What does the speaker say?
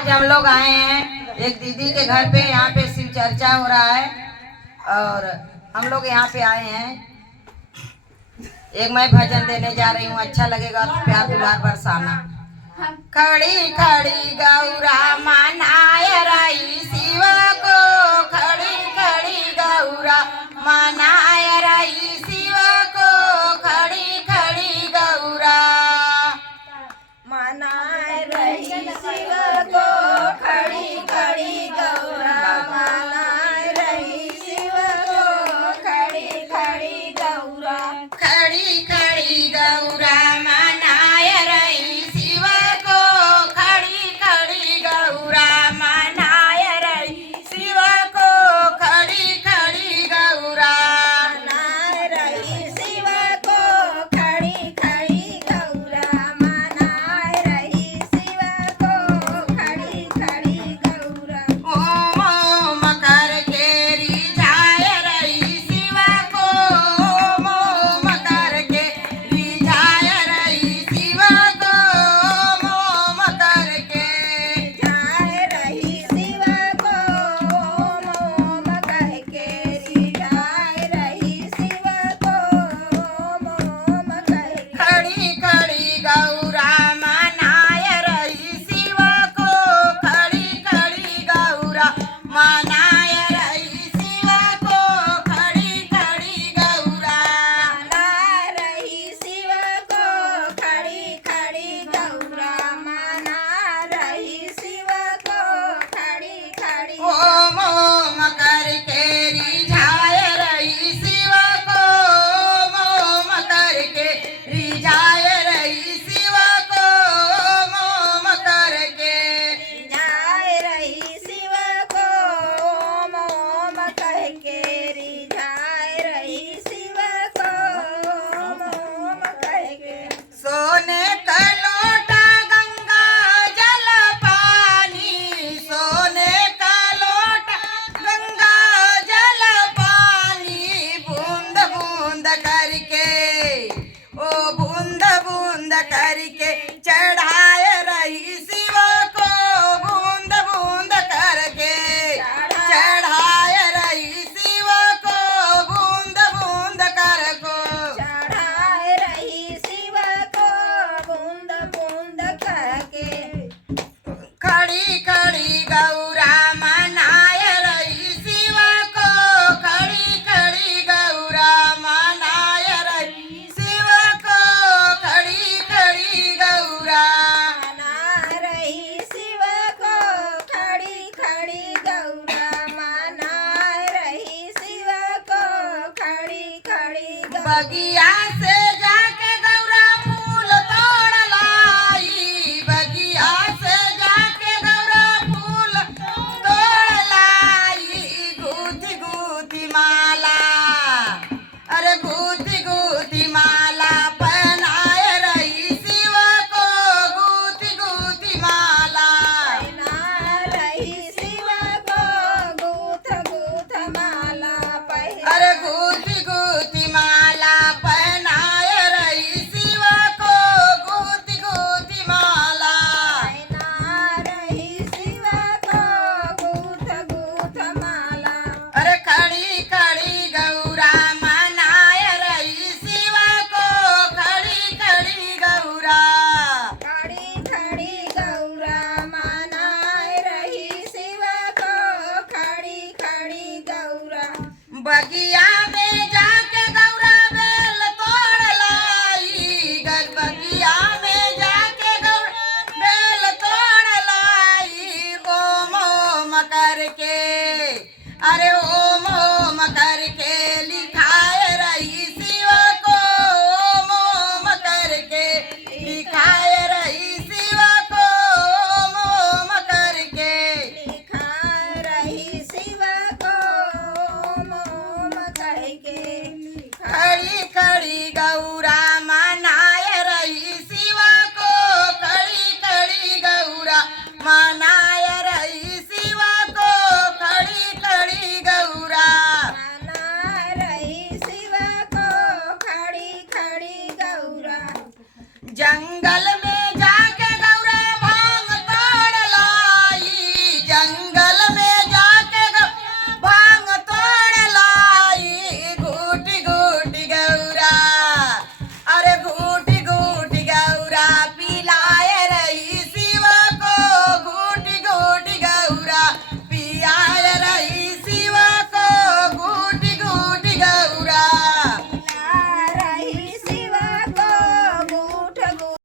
आज हम लोग आए हैं एक दीदी के घर पे। यहाँ पे शिव चर्चा हो रहा है और हम लोग यहाँ पे आए हैं। एक मैं भजन देने जा रही हूँ, अच्छा लगेगा तो प्यार दुलार बरसाना। खड़ी खड़ी गौरा मनाए रही शिव को, खड़ी खड़ी गौरा मनाए रही शिव को, खड़ी खड़ी गौरा मनाए रही शिव को, खड़ी खड़ी गौरा मनाए रही शिव को, खड़ी खड़ी गौरा, खड़ी खड़ी गौरा मनाए रही शिव को, खड़ी खड़ी गौरा मनाए रही शिव को, खड़ी खड़ी गौरा मनाए रही शिव को, खड़ी खड़ी गौरा मनाए रही शिव को, खड़ी खड़ी गौरा। ओम ओम करके रिझाए रही शिव को, ओम ओम करके रिझाए रही शिव को, ओम ओम करके जाए रही शिव को, ओम ओम कह के रिझाए रही शिव को, ओम ओम कह के। खड़ी खड़ी गौरा मनाए रही शिव को, खड़ी खड़ी गौरा मनाए रही शिव को, खड़ी खड़ी गौरा मनाए रही शिव को, खड़ी खड़ी गौरा मना रही शिव को, खड़ी खड़ी। ओम ओम करके रिझाए रही शिव को, ओम ओम करके रिझाए रही शिव को, ओम ओम करके जाए रही शिव को, ओम ओम कह के रिझाए रही शिव को, ओम ओम कह के। सोने का लोटा गंगा जल पानी, सोने का लोटा गंगा जल पानी, बूंद बूंद करके ओ बूंद बूंद करके चढ़ाए रही शिव को, बूंद बूंद करके चढ़ाए रही शिव को, बूंद बूंद कर को चढ़ाए रही शिव को, बूंद बूंद कह के। खड़ी खड़ी गौरा मनाए रही शिव को, खड़ी खड़ी गौरा मनाए रही शिव को, खड़ी खड़ी गौरा मना रही शिव को, खड़ी खड़ी गौरा मना रही शिव को, खड़ी खड़ी गौरा। बगिया से जाके गौरा फूल तोड़ लाई, बगिया से जाके गौरा फूल तोड़ लाई, गूथी गूथी माला, अरे गूथी गूथी माला पहनाए रही शिव को, गूथी गूथी माला पहना रही शिव को, गूथ गूथ माला पहना। अरे गूथी गूथी माला पहनाए रही शिव को, गूथी गूथी माला पहना रही शिव को, गूथ गूथ माला। अरे खड़ी खड़ी गौरा मनाए रही शिव को, खड़ी खड़ी गौरा खड़ी खड़ी गौरा मनाए रही शिव को, खड़ी खड़ी गौरा। बगिया में जाके गौरा बेल तोड़ लाई, बगिया में जाके गौरा बेल तोड़ लाई, ओम ओम करके अरे ओम ओम करके लिखाए रही शिव को, ओम ओम करके लिखाए रही शिव को, ओम ओम करके लिखा रही शिव को, ओम ओम कह के। खड़ी खड़ी गौरा मनाए रही शिव को, खड़ी खड़ी गौरा मना